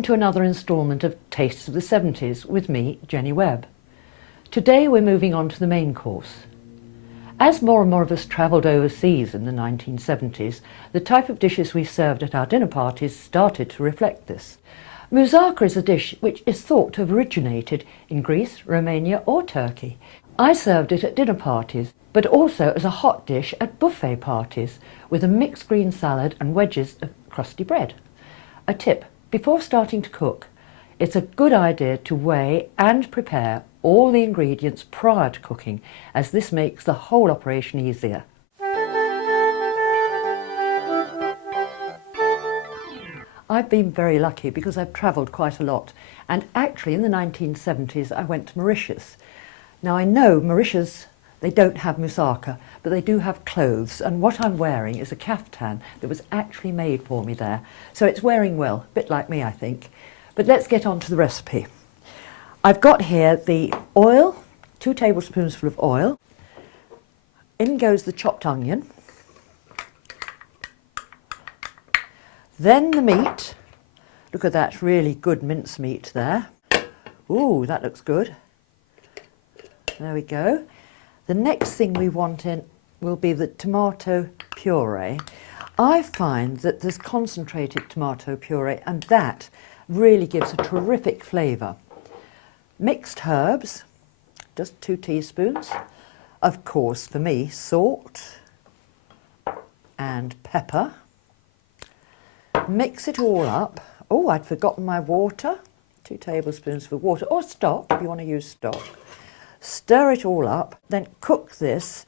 Welcome to another instalment of Tastes of the 70s with me, Jenny Webb. Today we're moving on to the main course. As more and more of us travelled overseas in the 1970s, the type of dishes we served at our dinner parties started to reflect this. Moussaka is a dish which is thought to have originated in Greece, Romania or Turkey. I served it at dinner parties, but also as a hot dish at buffet parties with a mixed green salad and wedges of crusty bread. A tip: before starting to cook, it's a good idea to weigh and prepare all the ingredients prior to cooking, as this makes the whole operation easier. I've been very lucky because I've travelled quite a lot, and actually in the 1970s I went to Mauritius. Now I know Mauritius, they don't have moussaka, but they do have clothes, and what I'm wearing is a caftan that was actually made for me there. So it's wearing well, a bit like me I think. But let's get on to the recipe. I've got here the oil, 2 tablespoons full of oil. In goes the chopped onion. Then the meat. Look at that really good mincemeat there. Ooh, that looks good. There we go. The next thing we want in will be the tomato puree. I find that there's concentrated tomato puree, and that really gives a terrific flavour. Mixed herbs, just 2 teaspoons. Of course, for me, salt and pepper. Mix it all up. Oh, I'd forgotten my water. 2 tablespoons of water, or stock if you want to use stock. Stir it all up, then cook this,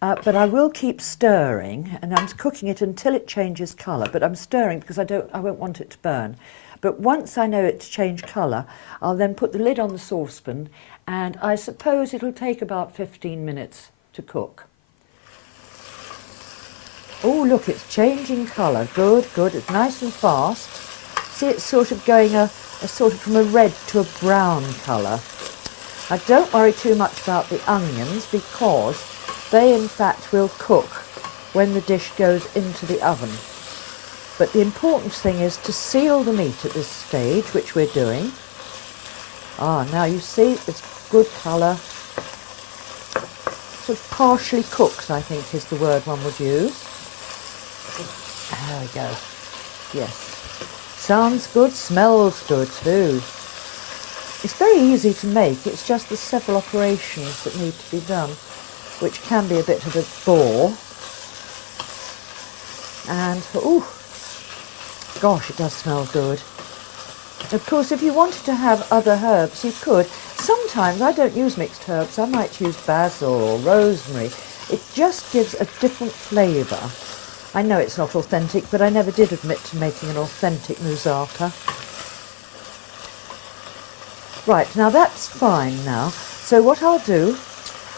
but I will keep stirring, and I'm cooking it until it changes colour, but I'm stirring because I won't want it to burn. But once I know it's changed colour, I'll then put the lid on the saucepan, and I suppose it'll take about 15 minutes to cook. Oh look, it's changing colour, good, good, it's nice and fast. See, it's sort of going sort of from a red to a brown colour. Now don't worry too much about the onions, because they in fact will cook when the dish goes into the oven. But the important thing is to seal the meat at this stage, which we're doing. Now you see it's good colour. Sort of partially cooked, I think is the word one would use. There we go. Yes. Sounds good, smells good too. It's very easy to make, it's just the several operations that need to be done, which can be a bit of a bore. And, ooh, gosh, it does smell good. Of course, if you wanted to have other herbs, you could. Sometimes I don't use mixed herbs, I might use basil or rosemary. It just gives a different flavour. I know it's not authentic, but I never did admit to making an authentic moussaka. Right, now that's fine now. So what I'll do,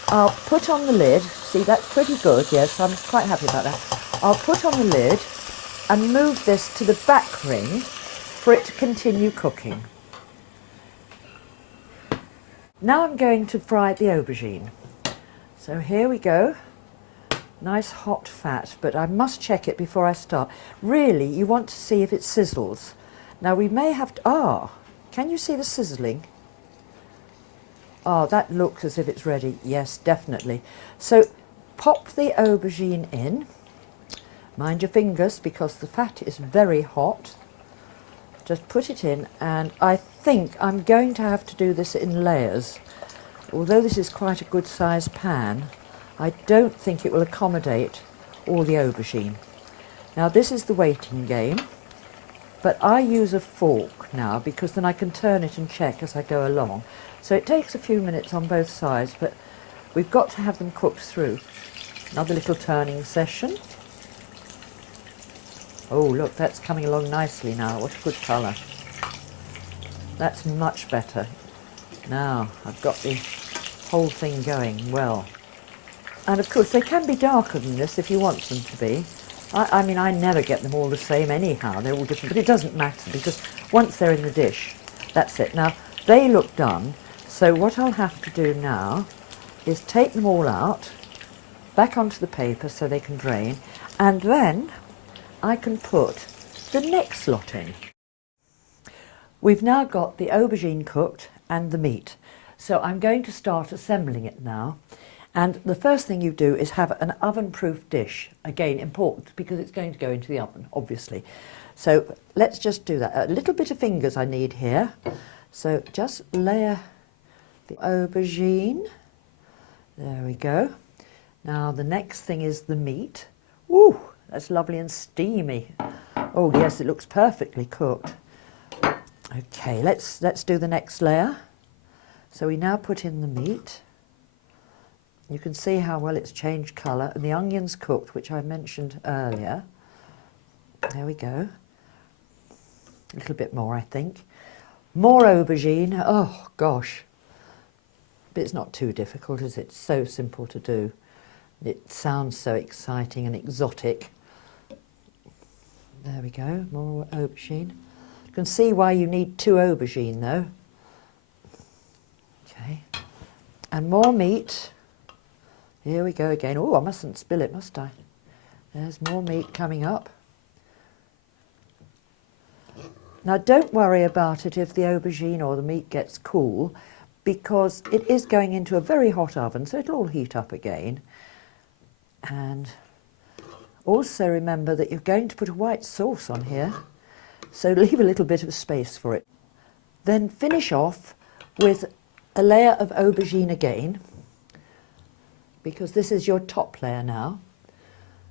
I'll put on the lid. See, that's pretty good, yes, I'm quite happy about that. I'll put on the lid and move this to the back ring for it to continue cooking. Now I'm going to fry the aubergine. So here we go. Nice hot fat, but I must check it before I start. Really, you want to see if it sizzles. Now we may have to, can you see the sizzling? That looks as if it's ready. Yes, definitely. So pop the aubergine in. Mind your fingers because the fat is very hot. Just put it in, and I think I'm going to have to do this in layers. Although this is quite a good sized pan, I don't think it will accommodate all the aubergine. Now this is the waiting game, but I use a fork now because then I can turn it and check as I go along. So it takes a few minutes on both sides, but we've got to have them cooked through. Another little turning session. Oh look, that's coming along nicely now. What a good colour. That's much better. Now I've got the whole thing going well. And of course they can be darker than this if you want them to be. I mean, I never get them all the same anyhow. They're all different, but it doesn't matter because once they're in the dish, that's it. Now they look done. So what I'll have to do now is take them all out, back onto the paper so they can drain, and then I can put the next lot in. We've now got the aubergine cooked and the meat. So I'm going to start assembling it now. And the first thing you do is have an oven-proof dish. Again, important because it's going to go into the oven, obviously. So let's just do that. A little bit of fingers I need here. So just layer the aubergine. There we go. Now the next thing is the meat. Woo, that's lovely and steamy. Oh yes, it looks perfectly cooked. Okay, let's do the next layer. So we now put in the meat. You can see how well it's changed colour, and the onion's cooked, which I mentioned earlier. There we go. A little bit more, I think. More aubergine. Oh gosh. But it's not too difficult, is it? It's so simple to do. It sounds so exciting and exotic. There we go, more aubergine. You can see why you need 2 aubergine though. Okay. And more meat. Here we go again. Oh, I mustn't spill it, must I? There's more meat coming up. Now don't worry about it if the aubergine or the meat gets cool, because it is going into a very hot oven, so it'll all heat up again. And also remember that you're going to put a white sauce on here, so leave a little bit of space for it. Then finish off with a layer of aubergine again, because this is your top layer now.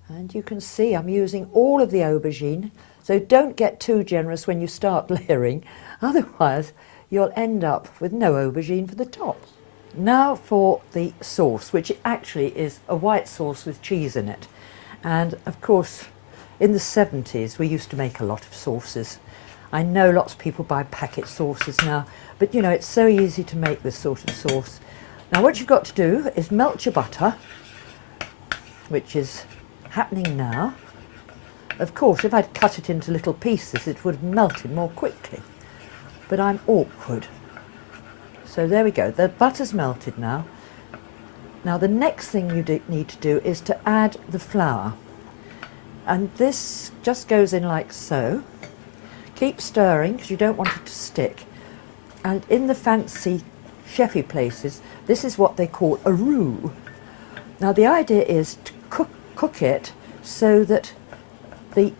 And you can see I'm using all of the aubergine, so don't get too generous when you start layering, otherwise you'll end up with no aubergine for the top. Now for the sauce, which actually is a white sauce with cheese in it. And of course, in the 70s, we used to make a lot of sauces. I know lots of people buy packet sauces now, but you know, it's so easy to make this sort of sauce. Now what you've got to do is melt your butter, which is happening now. Of course, if I'd cut it into little pieces, it would have melted more quickly. But I'm awkward. So there we go, the butter's melted now. Now the next thing you need to do is to add the flour. And this just goes in like so. Keep stirring because you don't want it to stick. And in the fancy chefy places, this is what they call a roux. Now the idea is to cook it so that the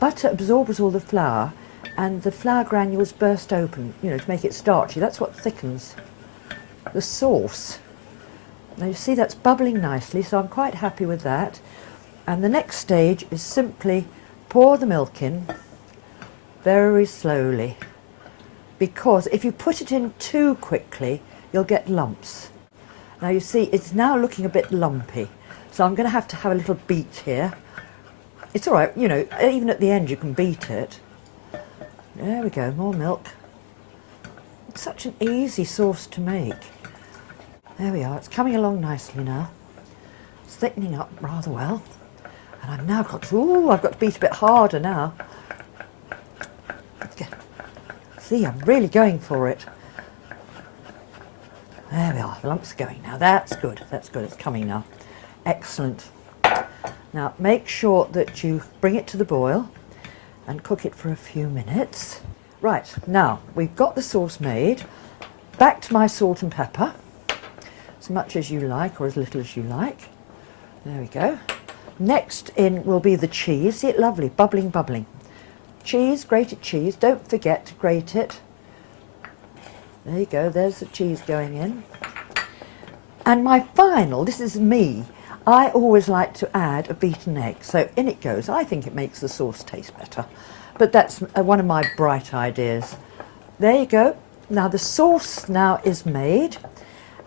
butter absorbs all the flour and the flour granules burst open, you know, to make it starchy. That's what thickens the sauce. Now you see that's bubbling nicely, so I'm quite happy with that. And the next stage is simply pour the milk in very slowly, because if you put it in too quickly, you'll get lumps. Now you see it's now looking a bit lumpy, so I'm going to have a little beat here. It's all right, you know, even at the end you can beat it. There we go, more milk. It's such an easy sauce to make. There we are, it's coming along nicely now. It's thickening up rather well. And I've now got to, I've got to beat a bit harder now. See, I'm really going for it. There we are, the lumps are going now. That's good, it's coming now. Excellent. Now make sure that you bring it to the boil and cook it for a few minutes. Right, now we've got the sauce made. Back to my salt and pepper, as much as you like or as little as you like. There we go. Next in will be the cheese. See it lovely, bubbling, bubbling. Cheese, grated cheese, don't forget to grate it. There you go, there's the cheese going in. And my final, this is me, I always like to add a beaten egg, so in it goes. I think it makes the sauce taste better, but that's one of my bright ideas. There you go. Now the sauce now is made,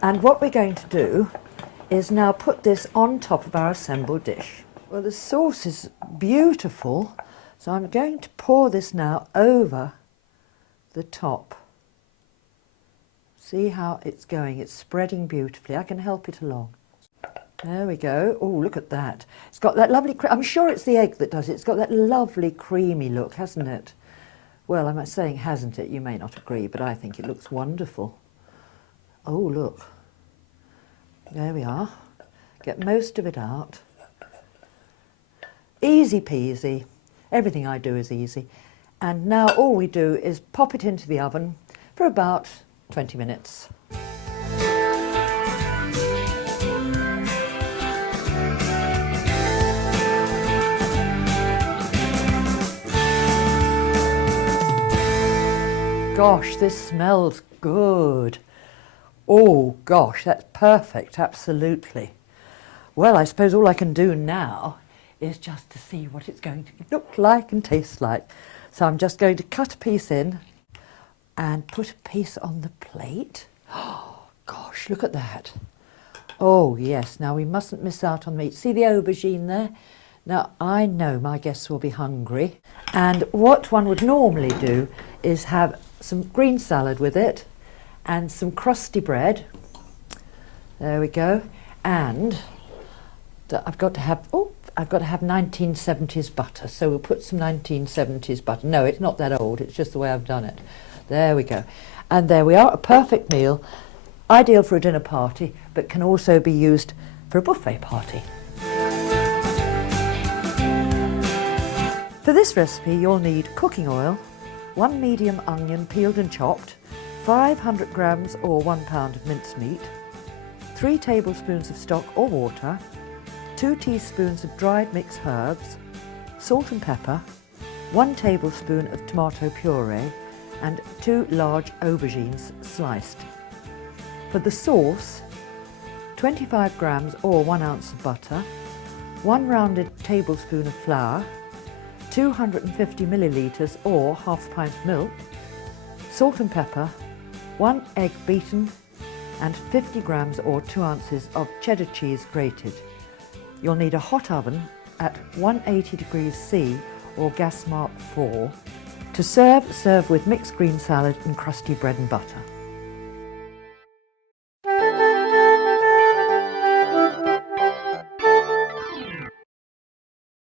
and what we're going to do is now put this on top of our assembled dish. Well, the sauce is beautiful, so I'm going to pour this now over the top. See how it's going, it's spreading beautifully. I can help it along. There we go. Oh, look at that. It's got that lovely, I'm sure it's the egg that does it. It's got that lovely creamy look, hasn't it? Well, I'm saying hasn't it, you may not agree, but I think it looks wonderful. Oh, look. There we are. Get most of it out. Easy peasy. Everything I do is easy. And now all we do is pop it into the oven for about 20 minutes. Gosh, this smells good. Oh gosh, that's perfect, absolutely. Well, I suppose all I can do now is just to see what it's going to look like and taste like. So I'm just going to cut a piece in and put a piece on the plate. Oh gosh, look at that. Oh yes, now we mustn't miss out on meat. See the aubergine there? Now I know my guests will be hungry, and what one would normally do is have some green salad with it and some crusty bread. There we go. And I've got to have 1970s butter, so we'll put some 1970s butter. No, it's not that old, it's just the way I've done it. There we go. And there we are, a perfect meal, ideal for a dinner party, but can also be used for a buffet party. For this recipe, you'll need cooking oil, 1 medium onion peeled and chopped, 500 grams or 1 pound of mincemeat, 3 tablespoons of stock or water, 2 teaspoons of dried mixed herbs, salt and pepper, 1 tablespoon of tomato puree, and 2 large aubergines sliced. For the sauce, 25 grams or 1 ounce of butter, 1 rounded tablespoon of flour, 250 millilitres or half pint of milk, salt and pepper, 1 egg beaten, and 50 grams or 2 ounces of cheddar cheese grated. You'll need a hot oven at 180 degrees C or gas mark 4. To serve with mixed green salad and crusty bread and butter.